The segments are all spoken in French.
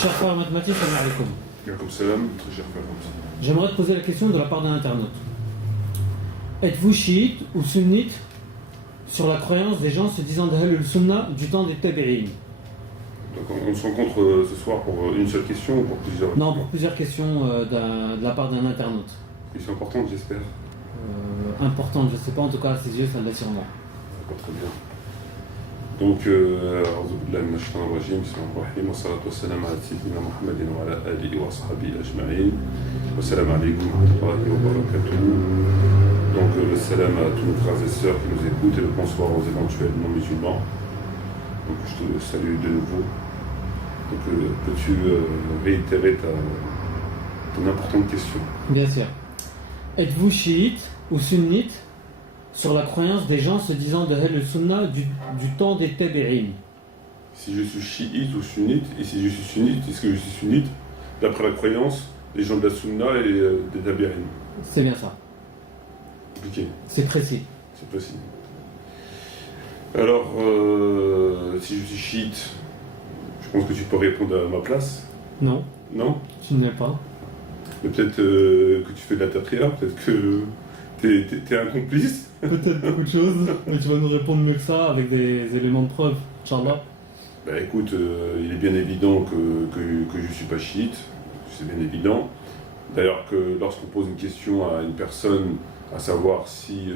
Cher frère mathématique, salam alaikum. Comme salam, très cher frère. J'aimerais te poser la question de la part d'un internaute. Êtes-vous chiite ou sunnite sur la croyance des gens se disant d'Ahl al-Sunnah du temps des Tabi'in? Donc on se rencontre ce soir pour une seule question ou pour plusieurs? Non, pour plusieurs questions de la part d'un internaute. Question importante, j'espère. Importante, je ne sais pas, en tout cas à ses yeux, ça l'est sûrement. D'accord, très bien. Donc, أعوذ بالله من الشيطان الرجيم بسم الله الرحمن الرحيم والصلاة والسلام على سيدنا محمد وعلى آله وصحبه أجمعين والسلام عليكم ورحمة الله وبركاته. Donc le salam à tous nos frères et sœurs qui nous écoutent et le bonsoir aux éventuels non-musulmans. Donc je te salue de nouveau. Donc peux-tu réitérer ton importante question? Bien sûr. Êtes-vous chiite ou sunnite sur la croyance des gens se disant de Ahl al-Sunnah du temps des Tabi'in? Si je suis chiite ou sunnite, et si je suis sunnite, est-ce que je suis sunnite d'après la croyance des gens de la Sunna et des Tabi'in? C'est bien ça. Compliqué. C'est précis. C'est précis. Alors, si je suis chiite, je pense que tu peux répondre à ma place. Non. Non? Tu ne l'es pas. Mais peut-être que tu fais de la tatria, peut-être que t'es un complice. Peut-être beaucoup de choses, mais tu vas nous répondre mieux que ça avec des éléments de preuve, Inch'Allah. Ben écoute, il est bien évident que je ne suis pas chiite, c'est bien évident. D'ailleurs que lorsqu'on pose une question à une personne, à savoir si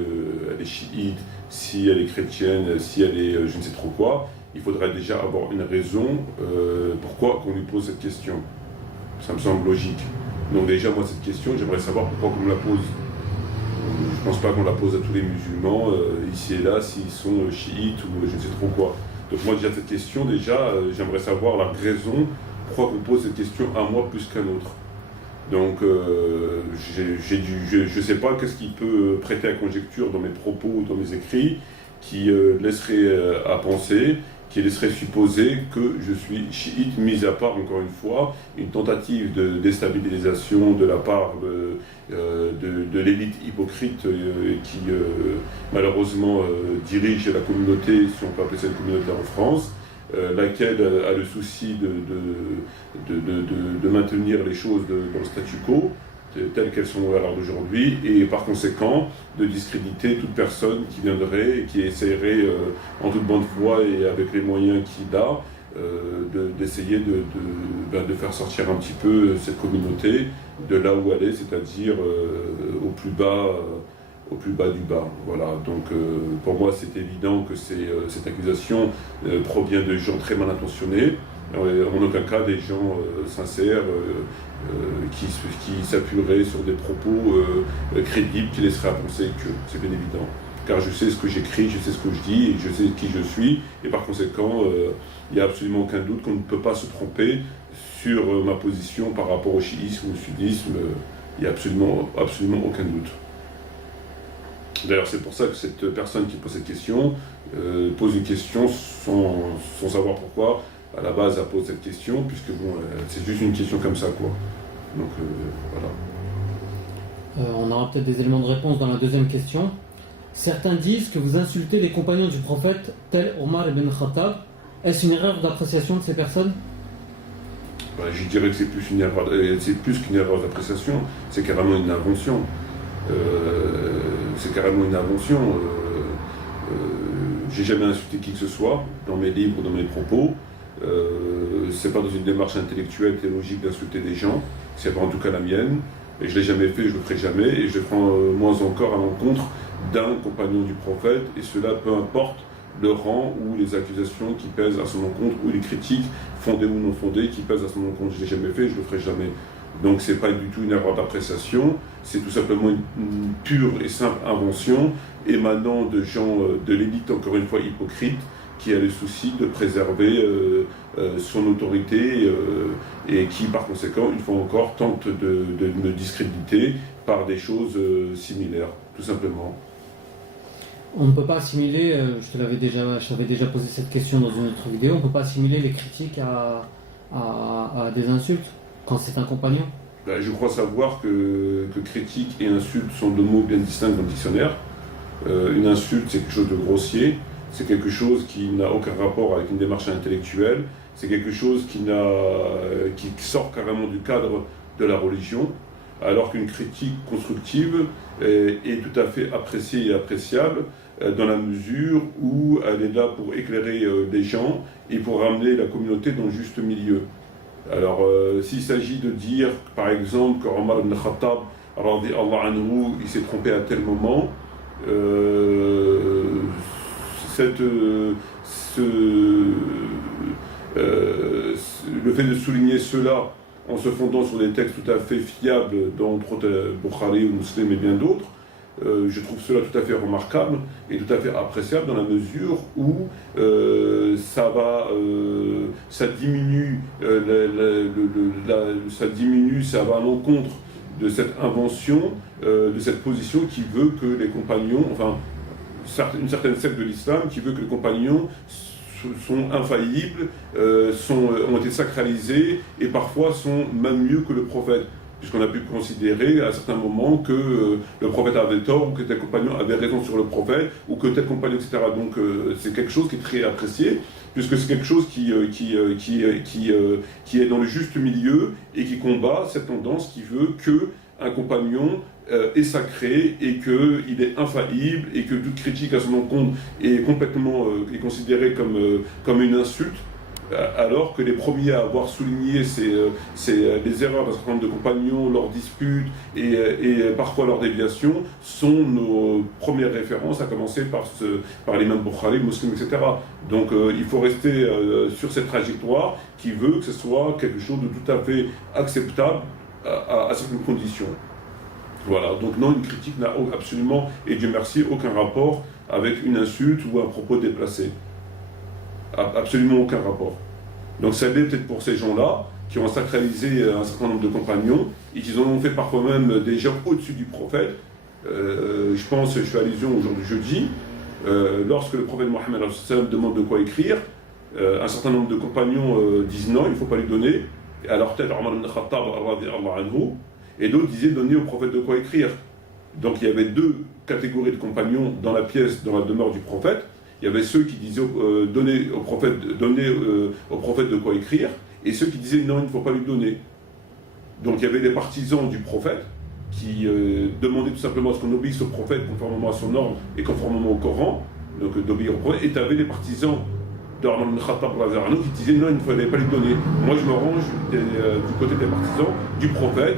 elle est chiite, si elle est chrétienne, si elle est je ne sais trop quoi, il faudrait déjà avoir une raison pourquoi qu'on lui pose cette question. Ça me semble logique. Donc déjà, moi, cette question, j'aimerais savoir pourquoi on me la pose. Je ne pense pas qu'on la pose à tous les musulmans, ici et là, s'ils sont chiites ou je ne sais trop quoi. Donc moi, déjà, cette question, j'aimerais savoir la raison pourquoi on pose cette question à moi plus qu'à un autre. Donc, je ne sais pas qu'est-ce qui peut prêter à conjecture dans mes propos ou dans mes écrits qui laisserait à penser, qui laisserait supposer que je suis chiite, mis à part, encore une fois, une tentative de déstabilisation de la part de l'élite hypocrite qui, malheureusement, dirige la communauté, si on peut appeler ça une communauté en France, laquelle a le souci de maintenir les choses dans le statu quo, telles qu'elles sont à l'heure d'aujourd'hui, et par conséquent de discréditer toute personne qui viendrait et qui essaierait en toute bonne foi et avec les moyens qu'il a d'essayer de faire sortir un petit peu cette communauté de là où elle est, c'est-à-dire au plus bas du bas. Voilà. Donc pour moi c'est évident que cette accusation provient de gens très mal intentionnés, en aucun cas des gens sincères qui s'appuieraient sur des propos crédibles qui laisseraient à penser que c'est bien évident. Car je sais ce que j'écris, je sais ce que je dis, et je sais qui je suis, et par conséquent, il n'y a absolument aucun doute qu'on ne peut pas se tromper sur ma position par rapport au chiisme ou au sudisme, il n'y a absolument aucun doute. D'ailleurs, c'est pour ça que cette personne qui pose cette question pose une question sans savoir pourquoi. À la base, elle pose cette question, puisque bon, c'est juste une question comme ça, quoi. Donc, voilà. On aura peut-être des éléments de réponse dans la deuxième question. Certains disent que vous insultez les compagnons du prophète, tels Omar ibn Khattab. Est-ce une erreur d'appréciation de ces personnes? Je dirais que c'est plus qu'une erreur d'appréciation, c'est carrément une invention. J'ai jamais insulté qui que ce soit, dans mes livres ou dans mes propos. C'est pas dans une démarche intellectuelle, théologique d'insulter des gens, c'est pas en tout cas la mienne, et je l'ai jamais fait, je le ferai jamais, et je prends moins encore à l'encontre d'un compagnon du prophète, et cela peu importe le rang ou les accusations qui pèsent à son encontre, ou les critiques fondées ou non fondées qui pèsent à son encontre. Je l'ai jamais fait, je le ferai jamais. Donc c'est pas du tout une erreur d'appréciation, c'est tout simplement une pure et simple invention émanant de gens de l'élite, encore une fois hypocrite, qui a le souci de préserver son autorité et qui, par conséquent, une fois encore, tente de me discréditer par des choses similaires, tout simplement. On ne peut pas assimiler, je t'avais déjà posé cette question dans une autre vidéo, on ne peut pas assimiler les critiques à des insultes quand c'est un compagnon. Je crois savoir que critique et insulte sont deux mots bien distincts dans le dictionnaire. Une insulte, c'est quelque chose de grossier. c'est quelque chose qui n'a aucun rapport avec une démarche intellectuelle, c'est quelque chose qui sort carrément du cadre de la religion, alors qu'une critique constructive est tout à fait appréciée et appréciable dans la mesure où elle est là pour éclairer les gens et pour ramener la communauté dans le juste milieu. Alors, s'il s'agit de dire, par exemple, qu'Omar ibn Khattab, radiyallahu anhu, il s'est trompé à tel moment, le fait de souligner cela en se fondant sur des textes tout à fait fiables, dont Bukhari ou Muslim et bien d'autres, je trouve cela tout à fait remarquable et tout à fait appréciable dans la mesure où ça diminue, ça va à l'encontre de cette invention, de cette position qui veut que les compagnons, enfin une certaine secte de l'islam qui veut que les compagnons sont infaillibles, ont été sacralisés et parfois sont même mieux que le prophète. Puisqu'on a pu considérer à certains moments que le prophète avait tort, ou que tel compagnon avait raison sur le prophète, ou que tel compagnon, etc. Donc c'est quelque chose qui est très apprécié, puisque c'est quelque chose qui est dans le juste milieu et qui combat cette tendance qui veut qu'un compagnon est sacré et qu'il est infaillible et que toute critique à son encontre est complètement est considérée comme une insulte. Alors que les premiers à avoir souligné les erreurs d'un certain nombre de compagnons, leurs disputes et parfois leurs déviations sont nos premières références, à commencer par l'imam Bukhari, Muslim, etc. Donc il faut rester sur cette trajectoire qui veut que ce soit quelque chose de tout à fait acceptable à certaines conditions. Voilà, donc non, une critique n'a absolument, et Dieu merci, aucun rapport avec une insulte ou un propos déplacé. Absolument aucun rapport. Donc ça l'est peut-être pour ces gens-là qui ont sacralisé un certain nombre de compagnons et qui en ont fait parfois même des gens au-dessus du prophète. Je fais allusion aujourd'hui jeudi, lorsque le prophète Mohammed demande de quoi écrire, un certain nombre de compagnons disent non, il ne faut pas lui donner. Et à leur tête, Omar ibn Khattab, et d'autres disaient donner au prophète de quoi écrire. Donc il y avait deux catégories de compagnons dans la pièce, dans la demeure du prophète. Il y avait ceux qui disaient donner au prophète de quoi écrire, et ceux qui disaient non, il ne faut pas lui donner. Donc il y avait des partisans du prophète qui demandaient tout simplement à ce qu'on obéisse au prophète conformément à son ordre et conformément au Coran, donc d'obéir au prophète, et tu avais les partisans de Omar ibn Khattab qui disaient non, il ne fallait pas lui donner. Moi je me range du côté des partisans du prophète,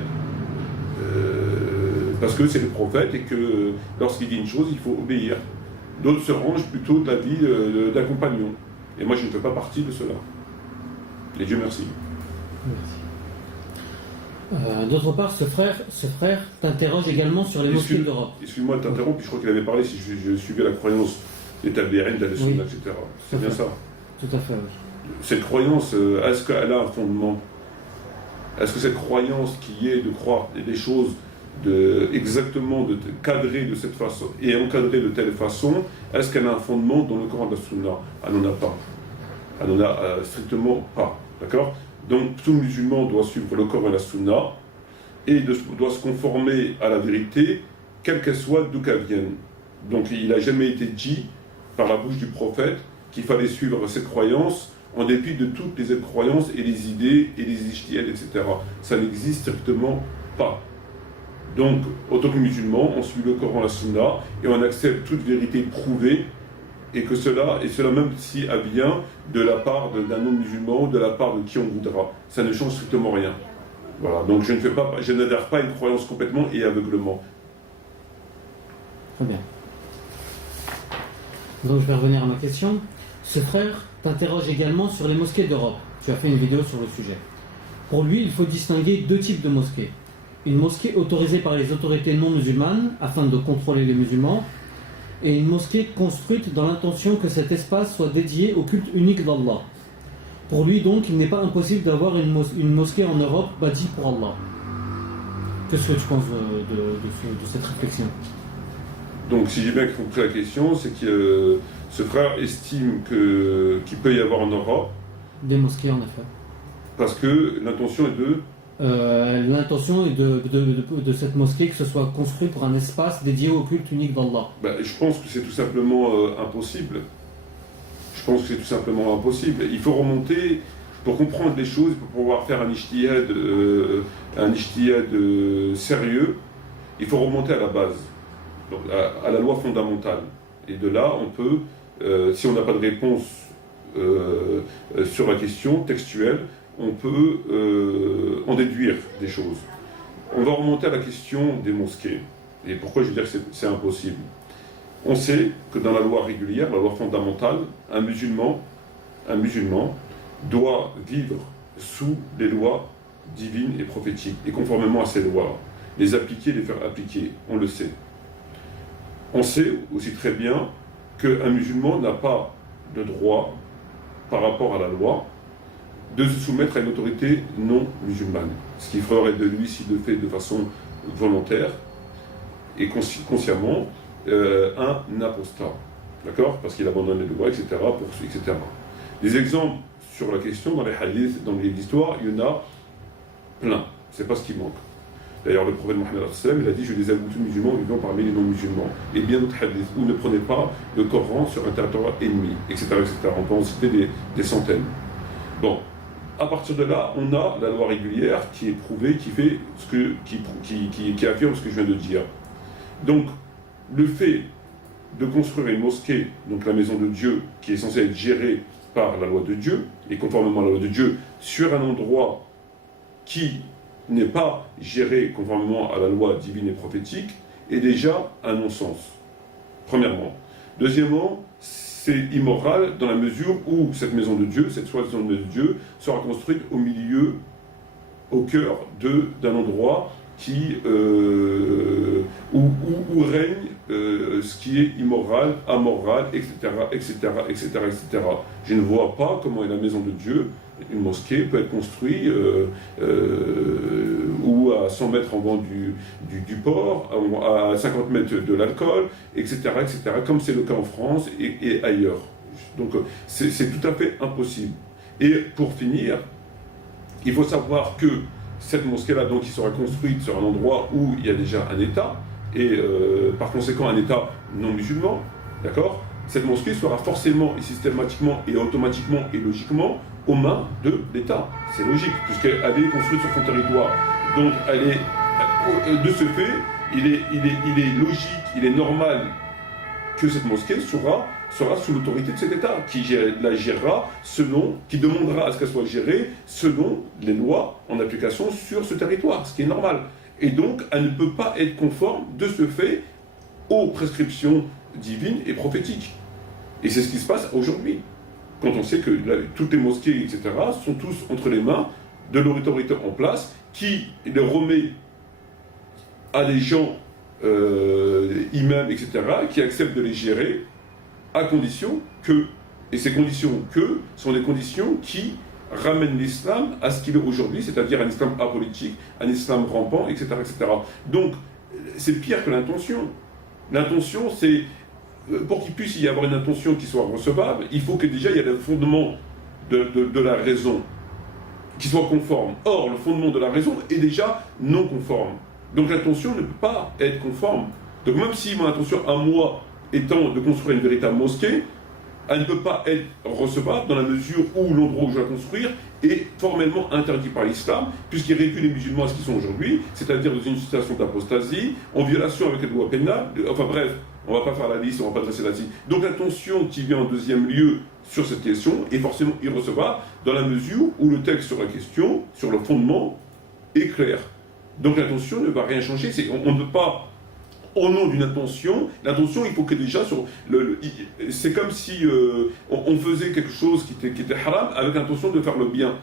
parce que c'est le prophète et que lorsqu'il dit une chose, il faut obéir. D'autres se rangent plutôt de l'avis d'un compagnon. Et moi, je ne fais pas partie de cela. Et Dieu merci. Merci. D'autre part, ce frère t'interroge également sur les mosquées d'Europe. Excuse-moi de t'interrompre, je crois qu'il avait parlé si je suivais la croyance des Tablirin, des Sunna, etc. C'est bien ça. Tout à fait, oui. Cette croyance, est-ce qu'elle a un fondement? Est-ce que cette croyance qui est de croire des choses exactement de cadrer de cette façon et encadrer de telle façon, est-ce qu'elle a un fondement dans le Coran de la Sunna? Elle n'en a pas. Elle n'en a strictement pas. D'accord? Donc tout musulman doit suivre le Coran et la Sunna et doit se conformer à la vérité, quelle qu'elle soit, d'où qu'elle vienne. Donc il n'a jamais été dit par la bouche du prophète qu'il fallait suivre cette croyance en dépit de toutes les autres croyances et les idées et les ijtihad, etc. Ça n'existe strictement pas. Donc, en tant que musulman, on suit le Coran et la Sunna et on accepte toute vérité prouvée et cela même si elle vient de la part d'un non-musulman ou de la part de qui on voudra. Ça ne change strictement rien. Voilà, donc je n'adhère pas à une croyance complètement et aveuglement. Très bien. Donc je vais revenir à ma question. Ce frère t'interroge également sur les mosquées d'Europe. Tu as fait une vidéo sur le sujet. Pour lui, il faut distinguer deux types de mosquées. Une mosquée autorisée par les autorités non musulmanes afin de contrôler les musulmans et une mosquée construite dans l'intention que cet espace soit dédié au culte unique d'Allah. Pour lui donc, il n'est pas impossible d'avoir une mosquée en Europe bâtie pour Allah. Qu'est-ce que tu penses de cette réflexion? Donc si j'ai bien compris la question, c'est que ce frère estime qu'il peut y avoir en Europe des mosquées en effet. Parce que l'intention est de... L'intention est de cette mosquée que ce soit construit pour un espace dédié au culte unique d'Allah. Je pense que c'est tout simplement impossible. pense que c'est tout simplement impossible. Il faut remonter, pour comprendre les choses, pour pouvoir faire un ijtihad sérieux, il faut remonter à la base, donc à la loi fondamentale. Et de là, on peut, si on n'a pas de réponse sur la question textuelle, on peut en déduire des choses. On va remonter à la question des mosquées. Et pourquoi je veux dire que c'est impossible? On sait que dans la loi régulière, la loi fondamentale, un musulman doit vivre sous les lois divines et prophétiques, et conformément à ces lois, les appliquer, les faire appliquer, on le sait. On sait aussi très bien qu'un musulman n'a pas de droit, par rapport à la loi, de se soumettre à une autorité non musulmane, ce qui ferait de lui, s'il le fait de façon volontaire et consciemment, un apostat, d'accord? Parce qu'il abandonne les lois, etc., etc. Des exemples sur la question dans les hadiths, dans les histoires, il y en a plein. C'est pas ce qui manque. D'ailleurs, le prophète Mohammed il a dit: je les avoue tous musulmans vivant parmi les non-musulmans. Et bien d'autres hadiths où ne prenez pas le Coran sur un territoire ennemi, etc., etc. On peut en citer des centaines. Bon, à partir de là, on a la loi régulière qui est prouvée, qui fait qui affirme ce que je viens de dire. Donc, le fait de construire une mosquée, donc la maison de Dieu, qui est censée être gérée par la loi de Dieu, et conformément à la loi de Dieu, sur un endroit qui n'est pas géré conformément à la loi divine et prophétique, est déjà un non-sens, premièrement. Deuxièmement, c'est immoral dans la mesure où cette maison de Dieu, cette soi-disant maison de Dieu, sera construite au milieu, au cœur d'un endroit où règne ce qui est immoral, amoral, etc., etc., etc., etc. Je ne vois pas comment la maison de Dieu, une mosquée, peut être construite ou à 100 mètres en vent du port, à 50 mètres de l'alcool, etc., etc., comme c'est le cas en France et ailleurs. Donc c'est tout à fait impossible. Et pour finir, il faut savoir que cette mosquée-là, donc, qui sera construite sur un endroit où il y a déjà un État, et par conséquent un État non musulman, d'accord? Cette mosquée sera forcément et systématiquement et automatiquement et logiquement aux mains de l'État. C'est logique, puisqu'elle est construite sur son territoire. Donc, de ce fait, il est logique, il est normal que cette mosquée sera sous l'autorité de cet État, qui la gérera qui demandera à ce qu'elle soit gérée selon les lois en application sur ce territoire, ce qui est normal. Et donc, elle ne peut pas être conforme de ce fait aux prescriptions divines et prophétiques. Et c'est ce qui se passe aujourd'hui, quand on sait que toutes les mosquées, etc., sont tous entre les mains de l'autorité en place, qui les remet à des gens, imams, etc., qui acceptent de les gérer, à condition que, et ces conditions que, sont des conditions qui ramènent l'islam à ce qu'il est aujourd'hui, c'est-à-dire un islam apolitique, un islam rampant, etc., etc. Donc, c'est pire que l'intention. L'intention, c'est, pour qu'il puisse y avoir une intention qui soit recevable, il faut que déjà il y ait le fondement de la raison qui soit conforme. Or, le fondement de la raison est déjà non conforme. Donc l'intention ne peut pas être conforme. Donc même si mon intention à moi étant de construire une véritable mosquée, elle ne peut pas être recevable dans la mesure où l'endroit où je vais la construire est formellement interdit par l'islam, puisqu'il réduit les musulmans à ce qu'ils sont aujourd'hui, c'est-à-dire dans une situation d'apostasie, en violation avec les lois pénales, enfin bref, on ne va pas faire la liste, on ne va pas dresser là-dessus. Donc l'intention qui vient en deuxième lieu sur cette question est forcément irrecevable dans la mesure où le texte sur la question, sur le fondement, est clair. Donc l'intention ne va rien changer, on ne peut pas, au nom d'une intention, l'intention, il faut que déjà, c'est comme si on faisait quelque chose qui était haram avec l'intention de faire le bien.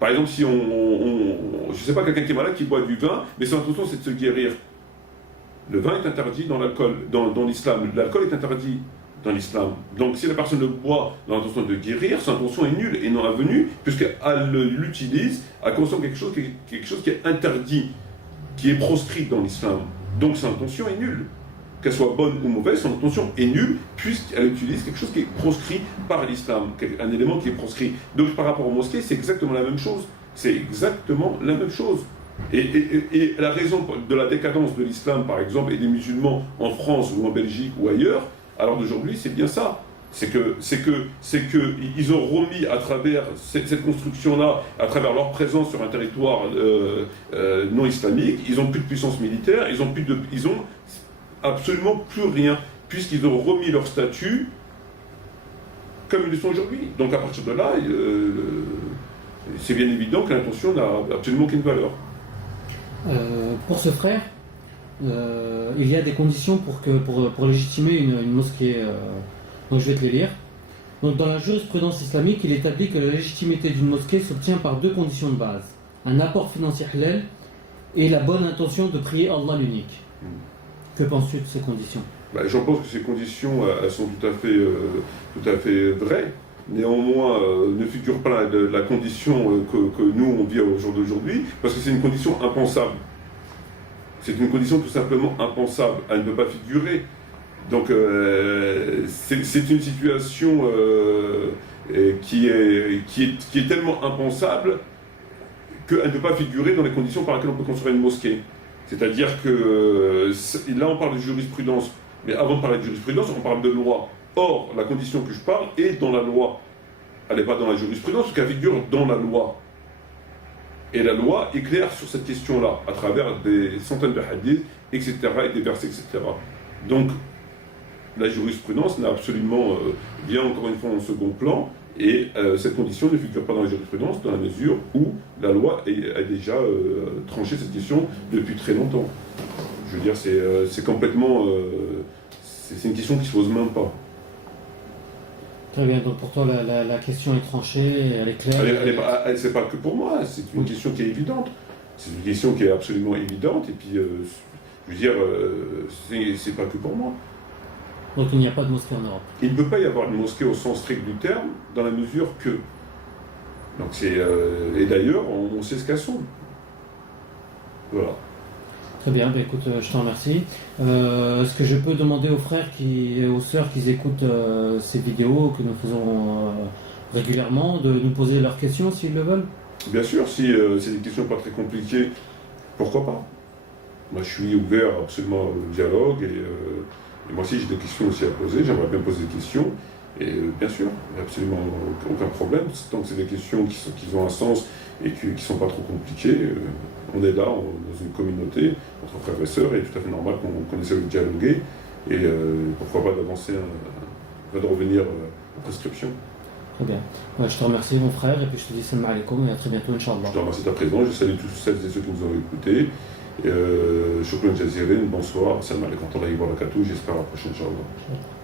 Par exemple, si je ne sais pas, quelqu'un qui est malade, qui boit du vin, mais son intention c'est de se guérir. Le vin est interdit dans l'alcool, dans l'islam. L'alcool est interdit dans l'islam. Donc si la personne le boit dans l'intention de guérir, son intention est nulle et non avenue, puisqu'elle l'utilise à consommer quelque chose qui est interdit, qui est proscrit dans l'islam. Donc son intention est nulle. Qu'elle soit bonne ou mauvaise, son intention est nulle, puisqu'elle utilise quelque chose qui est proscrit par l'islam, un élément qui est proscrit. Donc par rapport aux mosquées, c'est exactement la même chose. C'est exactement la même chose. Et la raison de la décadence de l'islam, par exemple, et des musulmans en France ou en Belgique ou ailleurs, alors d'aujourd'hui, c'est bien ça. C'est que ils ont remis à travers cette construction-là, à travers leur présence sur un territoire non islamique, ils n'ont plus de puissance militaire, ils ont absolument plus rien, puisqu'ils ont remis leur statut comme ils le sont aujourd'hui. Donc à partir de là, c'est bien évident que l'intention n'a absolument aucune valeur. Pour ce frère, il y a des conditions pour légitimer une mosquée. Donc je vais te les lire. Donc dans la jurisprudence islamique, il établit que la légitimité d'une mosquée s'obtient par deux conditions de base. Un apport financier halal et la bonne intention de prier Allah l'unique. Que penses-tu de ces conditions? J'en pense que ces conditions elles sont tout à fait vraies. Néanmoins, ne figure pas la condition que nous on vit au jour d'aujourd'hui, parce que c'est une condition impensable. C'est une condition tout simplement impensable. Elle ne peut pas figurer. Donc c'est une situation qui est tellement impensable qu'elle ne peut pas figurer dans les conditions par lesquelles on peut construire une mosquée. C'est-à-dire que là on parle de jurisprudence, mais avant de parler de jurisprudence, on parle de loi. Or, la condition que je parle est dans la loi. Elle n'est pas dans la jurisprudence, parce qu'elle figure dans la loi. Et la loi est claire sur cette question-là, à travers des centaines de hadiths, etc., et des versets, etc. Donc, la jurisprudence n'a absolument, vient encore une fois en second plan, et cette condition ne figure pas dans la jurisprudence dans la mesure où la loi a déjà tranché cette question depuis très longtemps. Je veux dire, c'est complètement... c'est une question qui ne se pose même pas. Très bien, donc pour toi la question est tranchée, elle est claire. C'est pas que pour moi, c'est une question qui est évidente. C'est une question qui est absolument évidente, et puis, je veux dire, c'est pas que pour moi. Donc il n'y a pas de mosquée en Europe. Il ne peut pas y avoir une mosquée au sens strict du terme, dans la mesure que... Donc et d'ailleurs, on sait ce qu'elles sont. Voilà. Très bien, écoute, je t'en remercie. Est-ce que je peux demander aux frères et aux sœurs qui écoutent ces vidéos que nous faisons régulièrement de nous poser leurs questions s'ils le veulent? Bien sûr, si c'est des questions pas très compliquées, pourquoi pas? Moi je suis ouvert absolument au dialogue et moi aussi j'ai des questions aussi à poser, j'aimerais bien poser des questions. Et bien sûr, il n'y a absolument aucun problème, tant que c'est des questions qui ont un sens et qui ne sont pas trop compliquées. On est là, dans une communauté, entre frères et sœurs, et il est tout à fait normal qu'on essaie de dialoguer, et pourquoi pas d'avancer, de revenir aux prescriptions. Très bien. Je te remercie mon frère, et puis je te dis salam alaikum, et à très bientôt, Inch'Allah. Je te remercie de ta présence, je salue tous celles et ceux qui nous ont écoutés. Shukran jazirin, bonsoir, salam alaikum wa rahmatullahi wa barakatuh, j'espère à la prochaine, Inch'Allah.